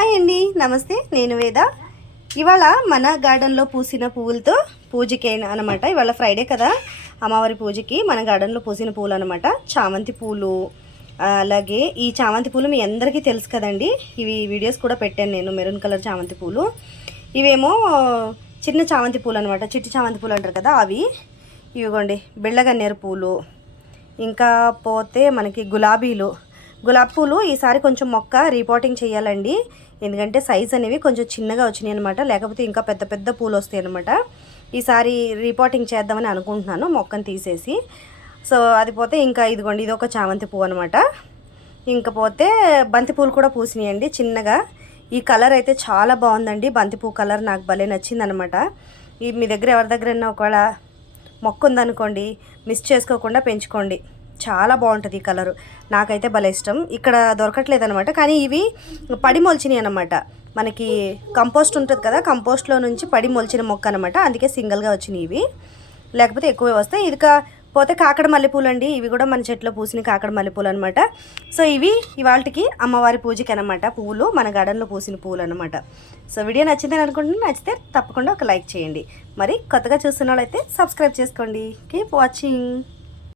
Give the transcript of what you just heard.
Hi అండి, నమస్తే. నేను వేద. ఇవాళ మన గార్డెన్లో పూసిన పువ్వులతో పూజకి అనమాట. ఇవాళ ఫ్రైడే కదా, అమ్మవారి పూజకి మన గార్డెన్లో పూసిన పూలు అనమాట. చామంతి పూలు, అలాగే ఈ చామంతి పూలు మీ అందరికీ తెలుసు కదండి. ఇవి వీడియోస్ కూడా పెట్టాను నేను. మెరూన్ కలర్ చామంతి పూలు, ఇవేమో చిన్న చామంతి పూలు అనమాట. చిట్టి చామంతి పూలు అంటారు కదా అవి. ఇవిగోండి బిళ్ళగన్నేరు పూలు. ఇంకా పోతే మనకి గులాబీ పూలు ఈసారి కొంచెం మొక్క రీపోటింగ్ చేయాలండి. ఎందుకంటే సైజ్ అనేవి కొంచెం చిన్నగా వచ్చినాయి అనమాట. లేకపోతే ఇంకా పెద్ద పెద్ద పూలు వస్తాయి అనమాట. ఈసారి రీపోటింగ్ చేద్దామని అనుకుంటున్నాను, మొక్కను తీసేసి. సో అది పోతే ఇంకా ఇదిగోండి, ఇది ఒక చామంతి పువ్వు అనమాట. ఇంకపోతే బంతి పూలు కూడా పూసినాయండి చిన్నగా. ఈ కలర్ అయితే చాలా బాగుందండి. బంతి పువ్వు కలర్ నాకు భలే నచ్చింది అనమాట. ఈ మీ దగ్గర ఎవరి దగ్గరైనా ఒకవేళ మొక్క ఉందనుకోండి, మిస్ చేసుకోకుండా పెంచుకోండి. చాలా బాగుంటుంది ఈ కలరు. నాకైతే భలే ఇష్టం. ఇక్కడ దొరకట్లేదు అనమాట, కానీ ఇవి పడి మొలిచినాయి అనమాట. మనకి కంపోస్ట్ ఉంటుంది కదా, కంపోస్ట్లో నుంచి పడి మొలిచిన మొక్క అనమాట. అందుకే సింగిల్గా వచ్చినాయి ఇవి, లేకపోతే ఎక్కువే వస్తాయి. ఇది పోతే కాకడ మల్లెపూలు అండి. ఇవి కూడా మన చెట్లో పూసిన కాకడ మల్లెపూలు అనమాట. సో ఇవి ఇవాళకి అమ్మవారి పూజకి అనమాట. పువ్వులు మన గార్డెన్లో పూసిన పువ్వులు అనమాట. సో వీడియో నచ్చిందని అనుకుంటున్నాను. నచ్చితే తప్పకుండా ఒక లైక్ చేయండి. మరి కొత్తగా చూస్తున్న వాళ్ళైతే సబ్స్క్రైబ్ చేసుకోండి. Keep watching.